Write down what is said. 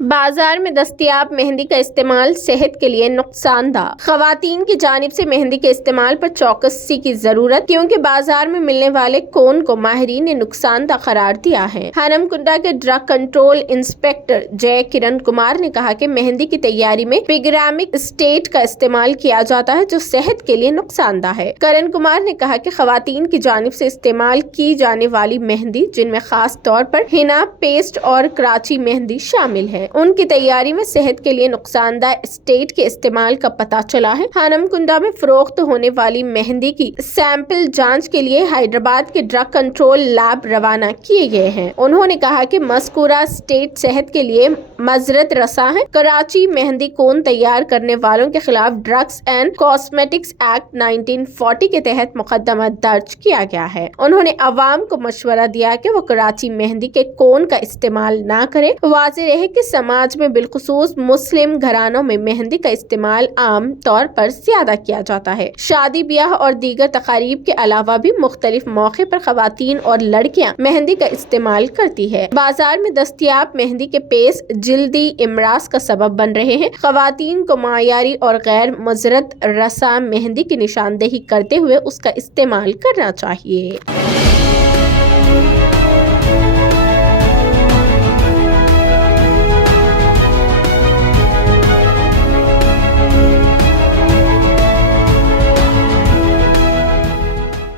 بازار میں دستیاب مہندی کا استعمال صحت کے لیے نقصان دہ۔ خواتین کی جانب سے مہندی کے استعمال پر چوکسی کی ضرورت، کیونکہ بازار میں ملنے والے کون کو ماہرین نے نقصان دہ قرار دیا ہے۔ ہنمکنڈا کے ڈرگ کنٹرول انسپکٹر جے کرن کمار نے کہا کہ مہندی کی تیاری میں پیگرامیک اسٹیٹ کا استعمال کیا جاتا ہے جو صحت کے لیے نقصان دہ ہے۔ کرن کمار نے کہا کہ خواتین کی جانب سے استعمال کی جانے والی مہندی، جن میں خاص طور پر ہینا پیسٹ اور کراچی مہندی شامل ہے، ان کی تیاری میں صحت کے لیے نقصان دہ اسٹیٹ کے استعمال کا پتہ چلا ہے۔ ہنمکنڈا میں فروخت ہونے والی مہندی کی سیمپل جانچ کے لیے حیدرآباد کے ڈرگ کنٹرول لیب روانہ کیے گئے ہیں۔ انہوں نے کہا کہ مذکورہ اسٹیٹ صحت کے لیے مضرت رساں ہے۔ کراچی مہندی کون تیار کرنے والوں کے خلاف ڈرگس اینڈ کاسمیٹکس ایکٹ 1940 کے تحت مقدمہ درج کیا گیا ہے۔ انہوں نے عوام کو مشورہ دیا کہ وہ کراچی مہندی کے کون کا استعمال نہ کریں۔ واضح رہے کہ سماج میں بالخصوص مسلم گھرانوں میں مہندی کا استعمال عام طور پر زیادہ کیا جاتا ہے۔ شادی بیاہ اور دیگر تقاریب کے علاوہ بھی مختلف موقع پر خواتین اور لڑکیاں مہندی کا استعمال کرتی ہے۔ بازار میں دستیاب مہندی کے پیس جلدی امراض کا سبب بن رہے ہیں۔ خواتین کو معیاری اور غیر مضرت رساں مہندی کی نشاندہی کرتے ہوئے اس کا استعمال کرنا چاہیے۔